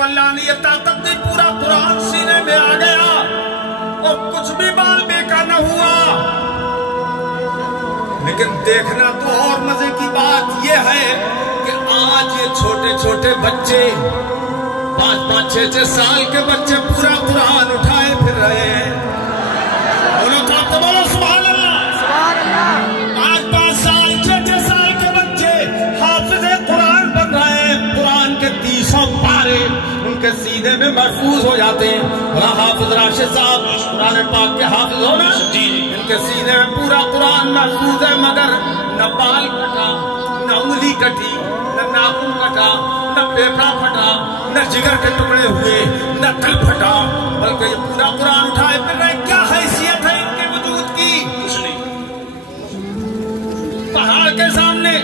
کو اللہ نے یہ طاقت دی، پورا قرآن سینے میں آ گیا اور کچھ بھی بال بیکار نہ ہوا۔ لیکن دیکھنا تو اور مزے کی بات یہ ہے کہ آج یہ چھوٹے چھوٹے بچے 5-5 6-6 سال کے بچے پورا قرآن اٹھائے پھر رہے ہیں۔ بولو تو بولو سبحان اللہ۔ 5-5 سال 6-6 سال کے بچے حافظ قرآن بن رہے ہیں۔ قرآن کے 30 پارے ان کے سینے میں محفوظ ہو جاتے ہیں۔ حافظ راشد صاحب قرآن پاک کے حافظ ہو نا، ان کے سینے میں پورا قرآن محفوظ ہے، مگر نہ بال کٹا، نہ انگلی کٹی، نہ ناخن کٹا، نہ پیپڑا پھٹا، نہ جگر کے ٹکڑے ہوئے، نہ دل پھٹا، بلکہ یہ پورا قرآن اٹھائے پھر رہے۔ کیا حیثیت ہے ان کے وجود کی؟ کچھ نہیں، پہاڑ کے سامنے۔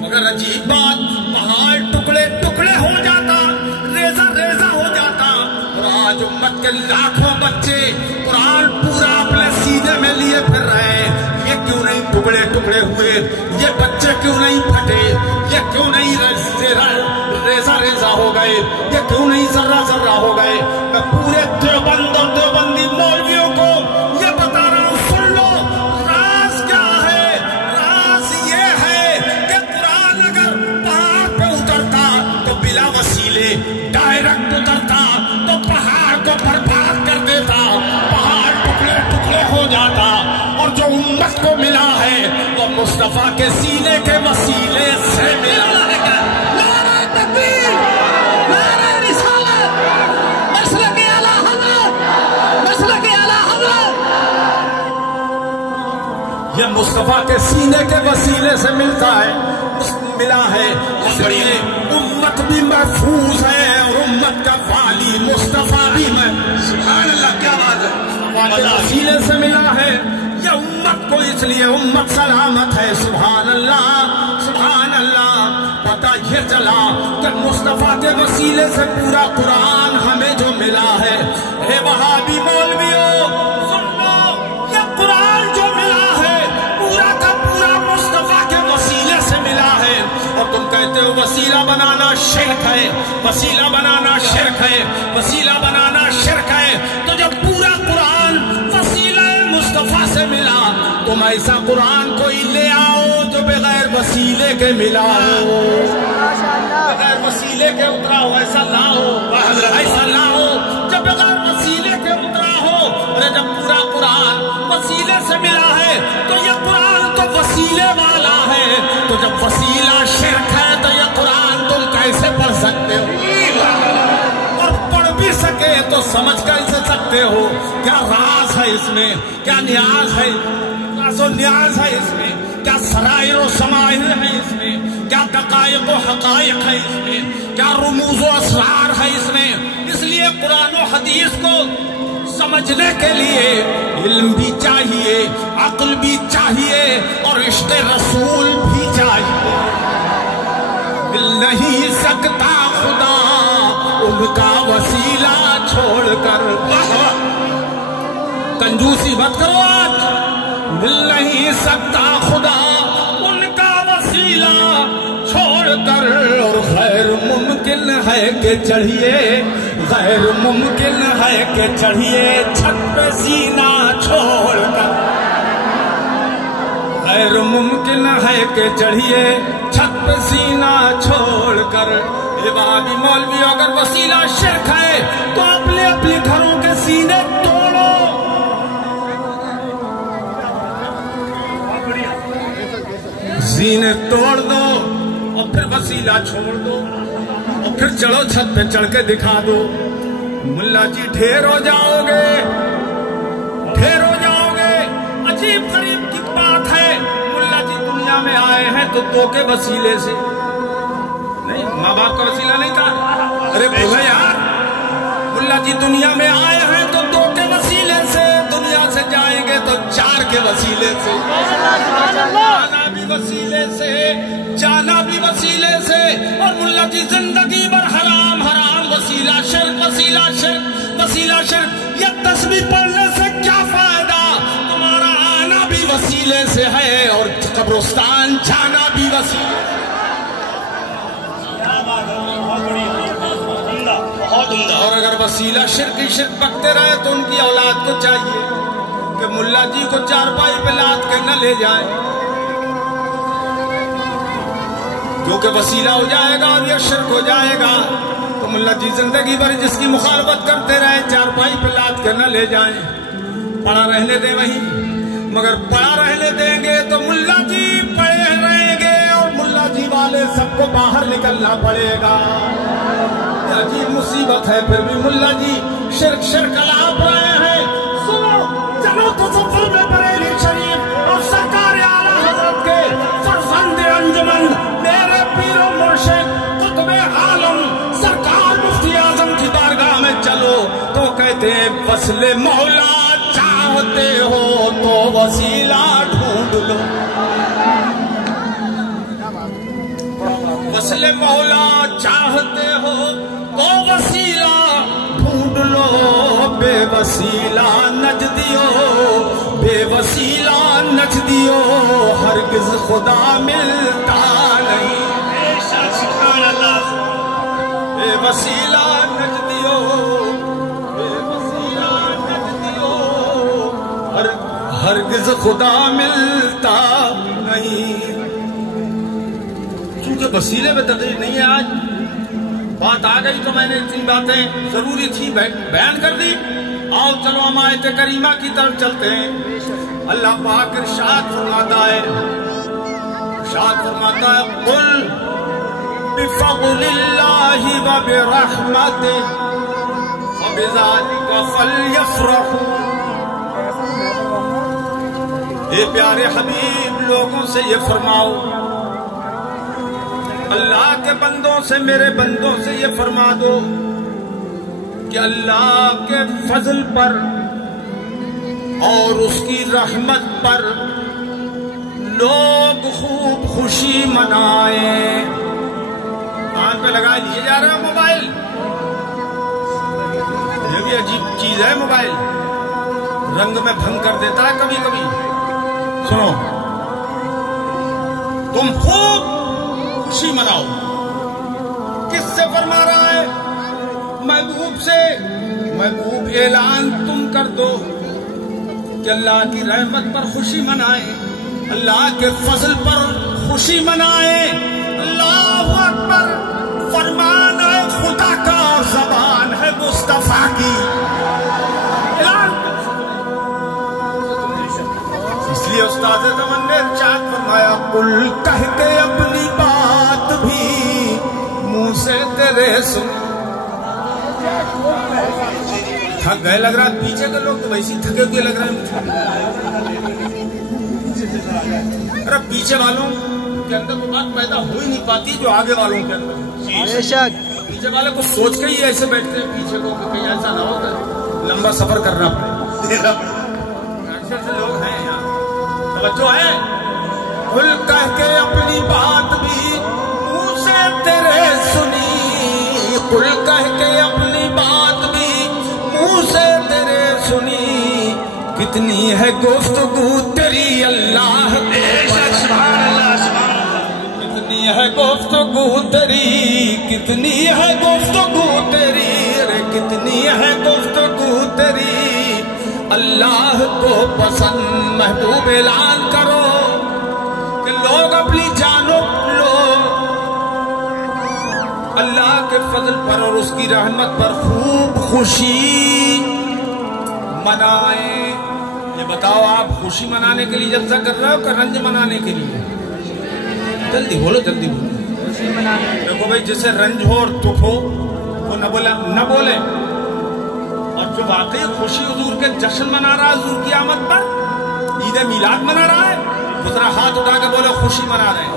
مگر عجیب بات، پہاڑ ٹکڑے ٹکڑے ہو جاتا، ریزہ ریزہ ہو جاتا، اور آج امت کے لاکھوں بچے قرآن پورا اپنے سینے میں لیے پھر رہے ہیں۔ یہ کیوں نہیں ٹکڑے ٹکڑے ہوئے؟ یہ بچے کیوں نہیں پھٹے؟ یہ کیوں نہیں ریزہ ریزہ ہو گئے؟ یہ کیوں نہیں ذرہ ذرہ ہو گئے؟ میں پورے دیوبند اور دیوبندی مولویوں کو یہ بتا رہا ہوں، سن لو، راز کیا ہے؟ راز یہ ہے کہ قرآن اگر پہاڑ پہ اترتا تو بلا وسیلے ڈائریکٹ اترتا تو پہاڑ کو برباد کر دیتا، پہاڑ ٹکڑے ٹکڑے ہو جاتا، اور جو امت کو ملا ہے وہ مصطفیٰ کے سینے کے وسیلے سے ملا ہے۔ نعرہ تکبیر، نعرہ رسالت، مسلک اعلی حضرت، مسلک اعلی حضرت، یہ مصطفیٰ کے سینے کے وسیلے سے ملتا ہے، ملا ہے، اس لیے امت بھی محفوظ ہے اور امت کا والی مصطفیٰ بھی سبحان اللہ، کیا بات ہے، وسیلے سے ملا ہے۔ یہ امت کو اس لیے امت سلامت ہے، سبحان اللہ سبحان اللہ۔ پتہ یہ چلا کہ مصطفیٰ کے وسیلے سے پورا قرآن ہمیں جو ملا ہے، اے وہابی مولویوں سن لو، یہ قرآن جو ملا ہے پورا کا پورا مصطفیٰ کے وسیلے سے ملا ہے، اور تم کہتے ہو وسیلہ بنانا شرک ہے، وسیلہ بنانا شرک ہے، وسیلہ بنانا شرک ہے۔ تو جب پورا قرآن وسیلہ مصطفیٰ سے ملا، تم ایسا قرآن کوئی لے آؤ جو بغیر وسیلے کے ملا ہو، بغیر وسیلے کے اترا ہو، ایسا لاؤ، ایسا لاؤ جو بغیر وسیلے کے اترا ہو۔ اور جب پورا قرآن وسیلے سے ملا ہے تو یہ قرآن تو وسیلے والا ہے، تو جب وسیلہ شرک ہے تو یہ قرآن تم کیسے پڑھ سکتے ہو؟ اور پڑھ بھی سکے تو سمجھ کیسے سکتے ہو؟ کیا راز ہے اس میں؟ کیا نیاز ہے؟ راز و نیاز ہے اس میں؟ کیا سرائر و سمائر ہے اس میں؟ کیا دقائق و حقائق ہے اس میں؟ کیا رموز و اسرار ہے اس میں؟ اس لیے قرآن و حدیث کو سمجھنے کے لیے علم بھی چاہیے، عقل بھی چاہیے، اور عشق رسول بھی چاہیے۔ مل نہیں سکتا خدا ان کا وسیلہ چھوڑ کر، کنجوسی مت کرو آج، مل نہیں سکتا خدا ان کا وسیلہ چھوڑ کر، اور غیر ممکن ہے کہ چڑھیے، غیر ممکن ہے کہ چڑھیے چھت پہ سینہ چھوڑ کر، غیر ممکن ہے کہ چڑھیے چھت پہ سینہ چھوڑ کر۔ اے وہابی مولوی، اگر وسیلہ شرک ہے تو اپنے اپنے گھروں کے سینے توڑو، سینے توڑ دو اور پھر وسیلہ چھوڑ دو، اور پھر چڑھو چھت پہ چڑھ کے دکھا دو۔ ملا جی ڈھیر ہو جاؤ گے، ڈھیر ہو جاؤ گے۔ عجیب غریب کی بات ہے، ملا جی دنیا میں آئے ہیں تو دو کے وسیلے سے، نہیں ماں باپ کا وسیلہ نہیں تھا، ارے بھولا یار، ملا جی دنیا میں آئے ہیں تو دو کے وسیلے سے، دنیا سے جائیں گے تو 4 کے وسیلے سے، آنا بھی وسیلے سے، جانا بھی وسیلے سے، اور ملا جی زندگی بھر حرام حرام، وسیلہ شرک، وسیلہ شرک، وسیلہ شرک۔ یہ تسبیح پڑھنے سے کیا فائدہ؟ تمہارا آنا بھی وسیلے سے ہے اور قبرستان جانا بھی وسیلے سے۔ اگر وسیلہ شرک بکتے رہے تو ان کی اولاد کو چاہیے کہ ملا جی کو چارپائی پہ لاد کے نہ لے جائیں، کیونکہ وسیلہ ہو جائے گا اور یہ شرک ہو جائے گا تو ملا جی زندگی بھر جس کی مخالفت کرتے رہے چارپائی پہ لاد کے نہ لے جائیں، پڑا رہنے دیں وہی، مگر پڑا رہنے دیں گے تو ملا جی پڑے رہیں گے اور ملا جی والے سب کو باہر نکلنا پڑے گا۔ عجیب مصیبت ہے، پھر بھی ملا جی شرک الاپ رہے ہیں۔ سنو چلو تصور میں بریلی شریف اور سرکار اعلیٰ حضرت کے فرزند انجمن میرے پیر و مرشد قطب عالم سرکار مفتی اعظم کی بارگاہ میں چلو تو کہتے ہیں وصل مولا چاہتے ہو تو وسیلہ ڈھونڈ لو، وصل مولا چاہتے ہو تو وسیلہ ڈھونڈ لو، بے وسیلہ نچ دیو، بے وسیلہ نچ دیو، ہرگز خدا ملتا نہیں، سبحان اللہ، بے وسیلہ نچ دیو، بے وسیلہ نچ دیو، ہرگز خدا ملتا نہیں۔ کیونکہ وسیلے میں تقریر نہیں ہے، آج بات آ گئی تو میں نے اتنی باتیں ضروری تھی بیان کر دی۔ آؤ چلو ہم آیت کریمہ کی طرف چلتے ہیں۔ اللہ پاک ارشاد فرماتا ہے، قل بفضل اللہ وبرحمتہ فبذلک فلیفرحوا۔ اے پیارے حبیب لوگوں سے یہ فرماؤ، اللہ کے بندوں سے، میرے بندوں سے یہ فرما دو کہ اللہ کے فضل پر اور اس کی رحمت پر لوگ خوب خوشی منائیں۔ کان پہ لگا لیے جا رہا ہے موبائل، یہ بھی عجیب چیز ہے موبائل، رنگ میں بھنگ کر دیتا ہے کبھی کبھی۔ سنو، تم خوب خوشی مناؤ، کس سے فرما رہا ہے؟ محبوب سے۔ محبوب اعلان تم کر دو کہ اللہ کی رحمت پر خوشی منائیں، اللہ کے فضل پر خوشی منائیں۔ اللہ اکبر، فرمان ہے خدا کا، زبان ہے مصطفیٰ کی، اعلان۔ اس لیے استاد زمان نے ارشاد فرمایا، قل کہہ کے اپنی بات بھی منہ سے تیرے سن۔ تھک گئے لگ رہا، پیچھے کے لوگ تو ویسے تھکے ہوئے لگ رہے ہیں۔ ارے پیچھے والوں کے اندر وہ بات پیدا ہو ہی نہیں پاتی جو آگے والوں کے اندر۔ پیچھے والے کو سوچ کے ہی ایسے بیٹھتے ہیں پیچھے کو کہ کہیں ایسا نہ ہو کہ لمبا سفر کرنا پڑے۔ ایسے لوگ ہیں یہاں، توجہ ہے۔ قل کہہ کے اپنی بات بھی منہ سے تیرے سنی، قل کہہ کے اپنی بات بھی منہ سے تیرے سنی، کتنی ہے گفتگو تیری اللہ کو کتنی ہے گفتگو تیری، کتنی ہے گفتگو تیری، ارے کتنی ہے گفتگو تیری اللہ کو پسند۔ محبوب اعلان کرو کہ لوگ اپنی جانوں لوگ اللہ کے فضل پر اور اس کی رحمت پر خوب خوشی منائیں۔ یہ بتاؤ، آپ خوشی منانے کے لیے جلسہ کر رہے ہو کہ رنج منانے کے لیے؟ جلدی بولو، جلدی بولو۔ دیکھو بھائی، جسے رنج ہو اور دکھ ہو وہ نہ بولے، اور جو واقعی خوشی حضور کے جشن منا رہا ہے، حضور کی آمد پر عید میلاد منا رہا ہے، وہ ذرا ہاتھ اٹھا کے بولے خوشی منا رہے ہیں۔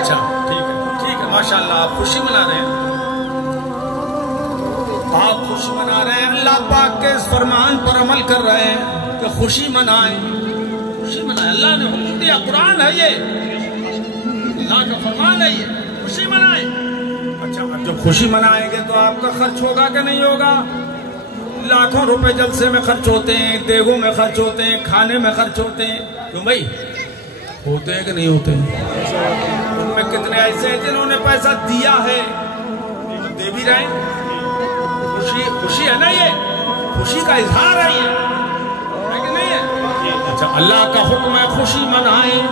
اچھا ٹھیک ہے، ماشاءاللہ آپ خوشی منا رہے ہیں، آپ خوشی منا رہے ہیں، اللہ پاک کے اس فرمان پر عمل کر رہے ہیں کہ خوشی منائیں، خوشی منائیں۔ اللہ نے حکم دیا، قرآن ہے یہ، اللہ کا فرمان ہے یہ، خوشی منائیں۔ اچھا، جب خوشی منائیں گے تو آپ کا خرچ ہوگا کہ نہیں ہوگا؟ لاکھوں روپے جلسے میں خرچ ہوتے ہیں، دیگوں میں خرچ ہوتے ہیں، کھانے میں خرچ ہوتے ہیں، کیوں بھائی ہوتے ہیں کہ نہیں ہوتے ہیں؟ ان میں کتنے ایسے ہیں جنہوں نے پیسہ دیا ہے، دے بھی رہے ہیں، خوشی ہے نا، یہ خوشی کا اظہار ہے، یہ ہے کہ نہیں ہے؟ اچھا، اللہ کا حکم ہے خوشی منائیں،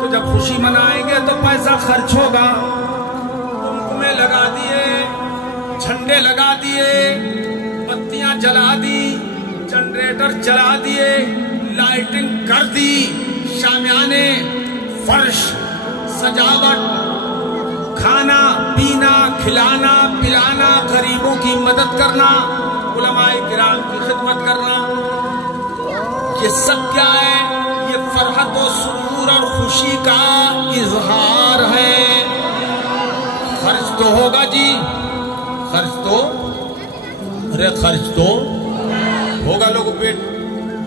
تو جب خوشی منائیں گے تو پیسہ خرچ ہوگا، تمہیں لگا دیے، جھنڈے لگا دیے، بتیاں جلا دی، جنریٹر چلا دیے، لائٹنگ کر دی، شامیانے، فرش، سجاوٹ، کھانا پینا، کھلانا پلانا، غریبوں کی مدد کرنا، علماء کرام کی خدمت کرنا، یہ سب کیا ہے؟ یہ فرحت و سرور اور خوشی کا اظہار ہے۔ خرچ تو ہوگا جی، خرچ تو ہوگا، لوگ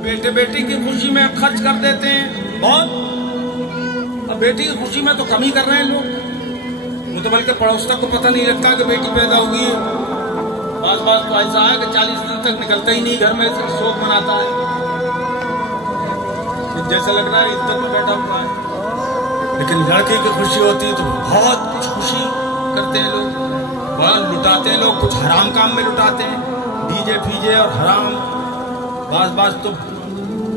بیٹے بیٹی کی خوشی میں خرچ کر دیتے ہیں بہت، اب بیٹی کی خوشی میں تو کم ہی کر رہے ہیں لوگ، وہ تو بلکہ پڑوس تک کو پتہ نہیں لگتا کہ بیٹی پیدا ہوگی ہے، بعض تو ایسا ہے کہ 40 دن تک نکلتا ہی نہیں گھر میں، شوق مناتا ہے، جیسا لگ رہا ہے عدت میں بیٹھا ہوا ہے۔ لیکن لڑکے کی خوشی ہوتی ہے تو بہت کچھ خوشی کرتے ہیں لوگ، بہت لٹاتے ہیں لوگ، کچھ حرام کام میں لٹاتے ہیں، ڈی جے فیجے اور حرام، بعض تو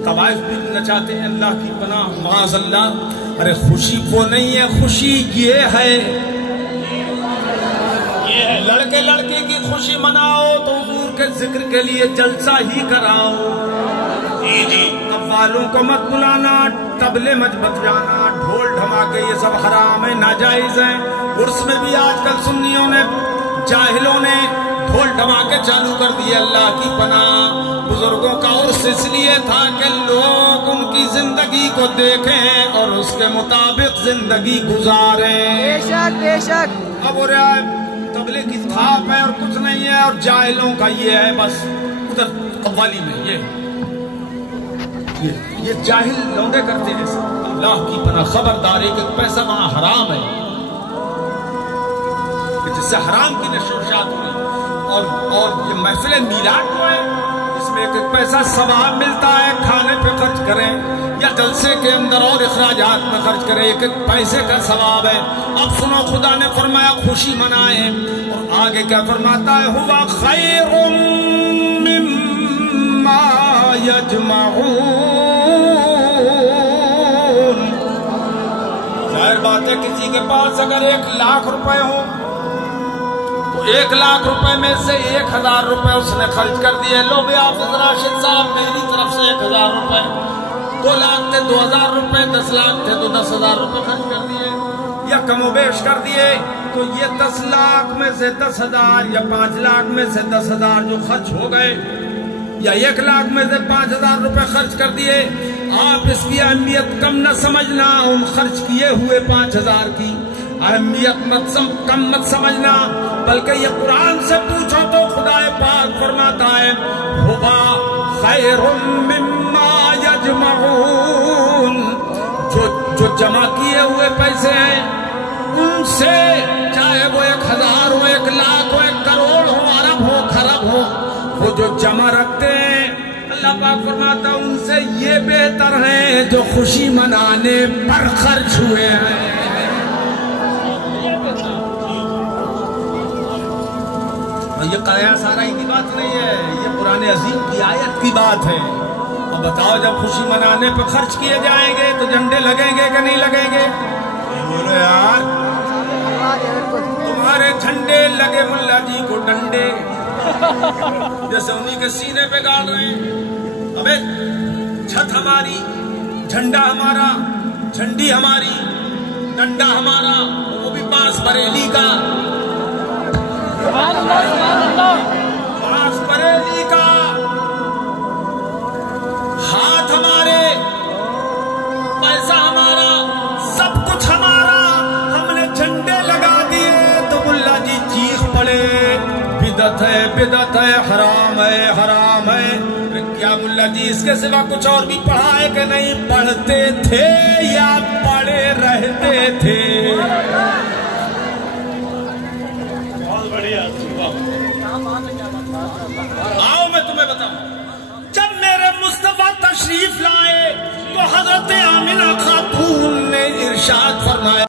طوائف بھی نچاتے ہیں، اللہ کی پناہ معاذ اللہ۔ ارے خوشی وہ نہیں ہے، خوشی یہ ہے، لڑکے لڑکی کی خوشی مناؤ تو حضور کے ذکر کے لیے جلسہ ہی کراؤ، جی قوالوں کو مت بلانا، طبلے مت بجانا، ڈھول دھماکے یہ سب حرام ہے، ناجائز ہیں۔ عرس میں بھی آج کل سنیوں نے، جاہلوں نے ڈھول دھماکے چالو کر دیے، اللہ کی پناہ۔ بزرگوں کا عرس اس لیے تھا کہ لوگ ان کی زندگی کو دیکھیں اور اس کے مطابق زندگی گزاریں۔ بے شک بے شک۔ اب ہو رہا ہے طبلے کی تھاپ ہے اور کچھ نہیں ہے، اور جاہلوں کا یہ ہے بس ادھر قوالی میں یہ جاہل لوندے کرتے ہیں۔ اللہ کی پناہ، خبرداری کہ پیسہ وہاں حرام ہے، جس سے حرام کی نشو و نشات ہوئی۔ اور یہ محفل میلاد جو ہے، اس میں ایک پیسہ ثواب ملتا ہے، کھانے پہ خرچ کریں یا جلسے کے اندر اور اخراجات میں خرچ کریں، ایک پیسے کا ثواب ہے۔ اب سنو، خدا نے فرمایا خوشی منائیں، اور آگے کیا فرماتا ہے؟ ہوا خیر مما یجمعون۔ ظاہر بات ہے کسی کے پاس اگر 1,00,000 روپے ہو تو 1,00,000 روپے میں سے 1,000 روپے اس نے خرچ کر دیے۔ لو بھی آپ راشد صاحب میری طرف سے 1,000 روپے، 2 لاکھ تھے 2,000 روپے، 10 لاکھ تھے تو 10,000 روپے خرچ کر دیے یا کم و بیش کر دیے، تو یہ 10 لاکھ میں سے 10,000 یا 5 لاکھ میں سے 10,000 جو خرچ ہو گئے، یا 1,00,000 میں سے 5,000 روپے خرچ کر دیے۔ آپ اس کی اہمیت کم نہ سمجھنا، ان خرچ کیے ہوئے 5,000 کی اہمیت کم مت سمجھنا، بلکہ یہ قرآن سے پوچھو تو خدا پاک فرماتا ہے ہوا خیر مما یجمعون، جو جمع کیے ہوئے پیسے ہیں ان سے، چاہے وہ 1,000 ہو، 1,00,000 ہو، 1 کروڑ ہو، ارب ہو، خرب ہو، وہ جو جمع رکھتے ہیں اللہ پاک فرماتا ہے ان سے یہ بہتر ہیں جو خوشی منانے پر خرچ ہوئے ہیں۔ یہ قیاس آرائی کی بات نہیں ہے، یہ قرآن عظیم کی آیت کی بات ہے۔ اور بتاؤ جب خوشی منانے پہ خرچ کیے جائیں گے تو جھنڈے لگیں گے کہ نہیں لگیں گے؟ بولو یار، تمہارے جھنڈے لگے ملا جی کو ڈنڈے، جیسے انہی کے سینے پہ گاڑ رہے ہیں۔ ابے چھت ہماری، جھنڈا ہمارا، جھنڈی ہماری، ڈنڈا ہمارا، وہ بھی پاس بریلی کا، پاس بریلی کا، ہاتھ ہمارے، پیسہ ہمارا، سب کچھ ہمارا، ہم نے جھنڈے لگا دیے تو ملا جی چیخ پڑے بدعت ہے، بدعت ہے، حرام ہے، حرام ہے۔ کیا ملا جی اس کے سوا کچھ اور بھی پڑھا ہے کہ نہیں؟ پڑھتے تھے یا پڑھے رہتے تھے؟ بہت بڑھیا۔ آؤ میں تمہیں بتاؤں، جب میرے مصطفیٰ تشریف لائے تو حضرت آمنہ خاتون نے ارشاد فرمایا